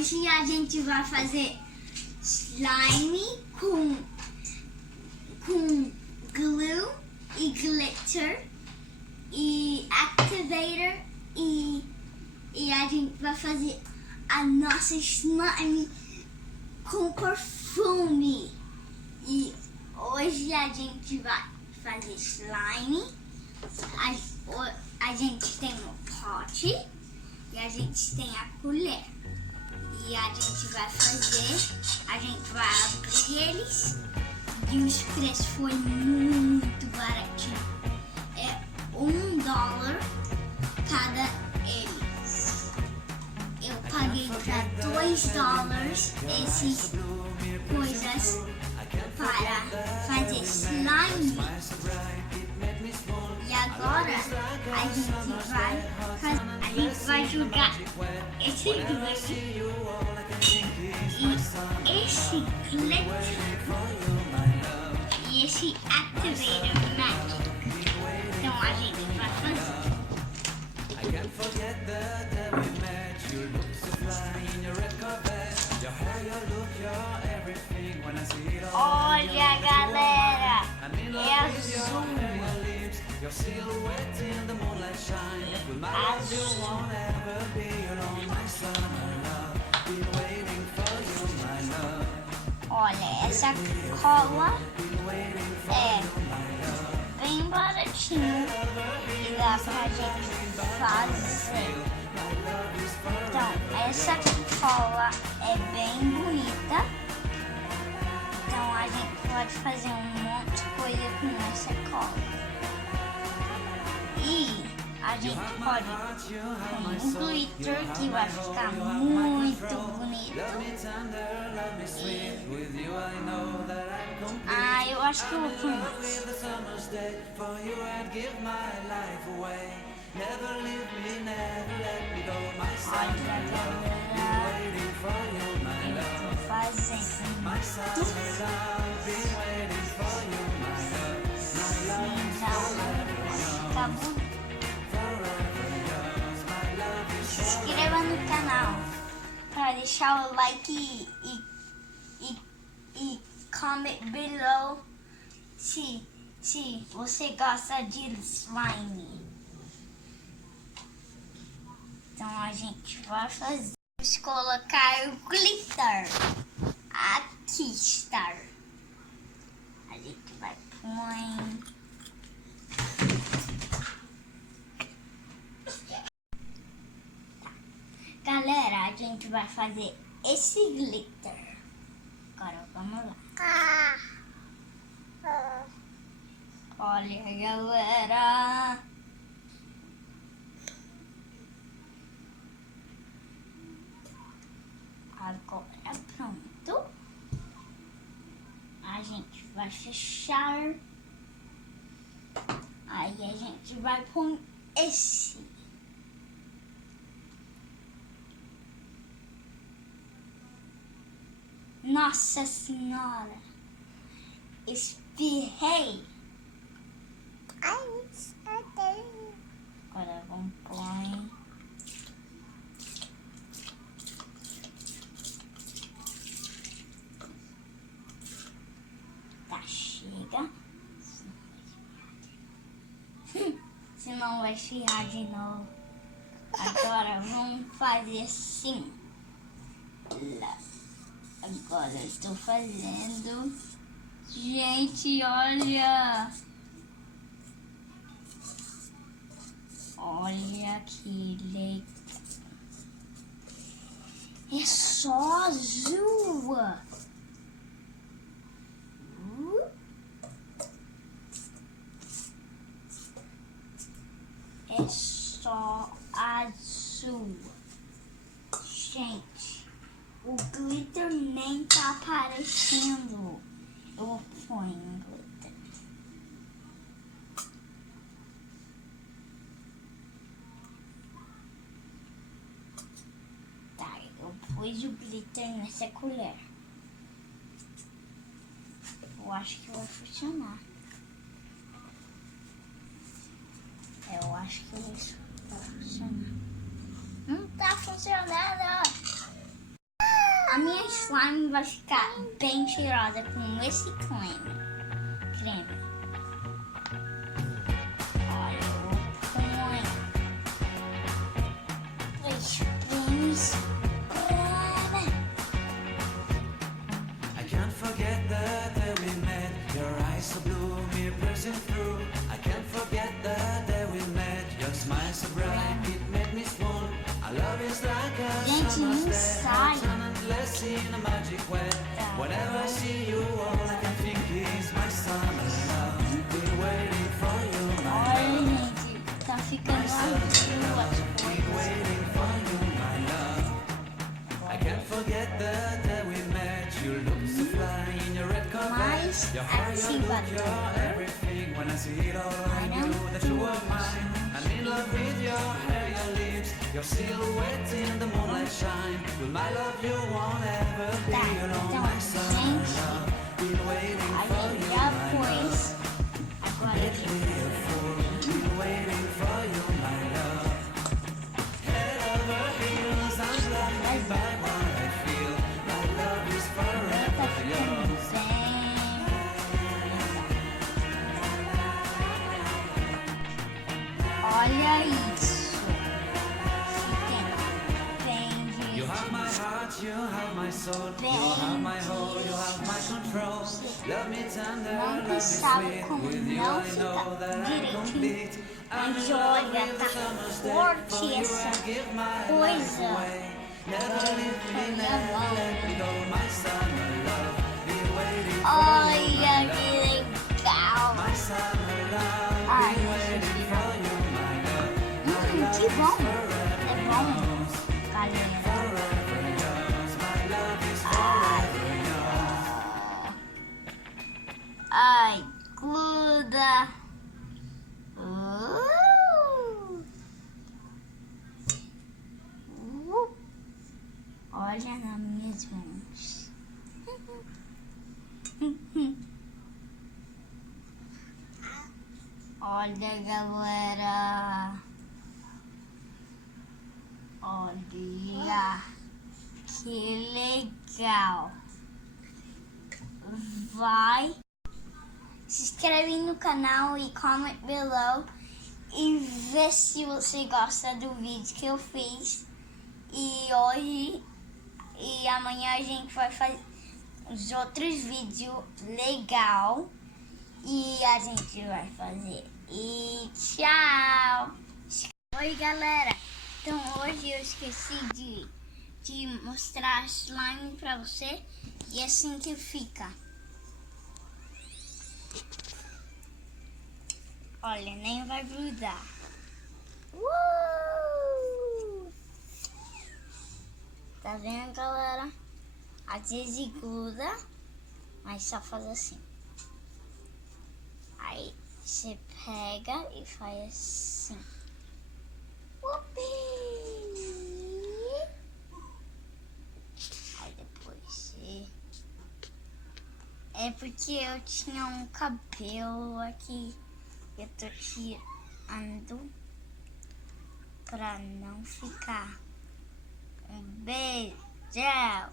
Hoje a gente vai fazer slime com glue e glitter e activator e a gente vai fazer a nossa slime com perfume. E hoje a gente vai fazer slime. A gente tem um pote e a gente tem a colher. E a gente vai abrir eles. E os preços foi muito baratinho. É $1 cada eles. Eu paguei para $2 essas coisas para fazer slime. E agora a gente vai jogar esse glitter e esse glitter e esse activator magic. Então a gente vai fazer. Olha, galera, é azul. Olha, essa cola é bem baratinha e dá pra gente fazer. Então, essa cola é bem bonita. Então, a gente pode fazer um monte de coisa com essa cola. E a gente pode pôr um glitter que vai ficar muito bonito. Eu acho que eu vou pôr mais. Olha, galera, eu tô fazendo. Tá bom? Se inscreva no canal para deixar o like e comment below se você gosta de slime. Então a gente vai fazer. Vamos colocar o glitter. Aqui está. A gente vai pôr. Galera, a gente vai fazer esse glitter. Agora vamos lá. Olha, galera. Agora pronto. A gente vai fechar. Aí a gente vai pôr esse. Nossa Senhora, espirrei. Agora vamos pôr. Tá, chega. Senão vai esfriar de novo. Agora vamos fazer assim. Agora eu estou fazendo. Gente, olha. Olha que legal. É só azul. É só azul. Gente, o glitter nem tá aparecendo. Eu vou pôr em glitter. Tá, eu pus o glitter nessa colher. Eu acho que vai funcionar. Eu acho que isso vai funcionar. Não tá funcionando! A minha slime vai ficar bem cheirosa com esse creme. Olha, eu vou pôr 2 cremes. I can't forget the day we met. Your eyes so blue, me piercing through. I can't forget the day we met. Your smile so bright, it made me swoon. Our love is like a Gente, summer's não day, sai. hot and endless in a magic way. Whenever I see you, all I can think is my summer love. Been waiting for you, my Olha, love. gente, tá ficando azul as Been coisas. waiting for you, my love. I can't forget the day we met. You look so fly in your red carpet. Mais Your hair, your look, ativador. your everything. When I see it all, I knew that you were mine. I'm in love with your hair, your lips, your silhouette in the moonlight shine. Will my love you won't ever be Tá, alone, então, my summer gente, love. Been waiting a for gente you, já my pôs. love. Agora Make me a fool. Been waiting for you, my love. Head over heels, I'm blinded by what I feel. My love is tá forever ficando yours. bem. Olha isso. Fiquem bem You have my heart, you have my soul, you have my whole, you have my control. Love me tender, Não love me sabe sweet. como With you não I know ficar that I'm direitinho. complete. I'm Mas in love olha, with tá the summer's day. forte For you essa I give my life coisa. away. Never leave me, Olha, never let me go. My summer love, been waiting for you, olha my que love. legal. My summer love, Ai, been waiting for you, my love. My love Que is bom. forever É bom, yours. galera. Forever yours. My love is Ai, forever yours. ai, gruda. Olha nas minhas mãos. Olha, galera. Olha que legal. Vai, se inscreve no canal e comment below e vê se você gosta do vídeo que eu fiz. E hoje e amanhã a gente vai fazer os outros vídeos legal e a gente vai fazer. E tchau! Oi, galera! Então hoje eu esqueci de mostrar a slime pra você e é assim que fica. Olha, nem vai grudar. Tá vendo, galera? Às vezes gruda, mas só faz assim. Aí você pega e faz assim. Aí depois é porque eu tinha um cabelo aqui. Eu tô tirando pra não ficar. Um beijo. Tchau.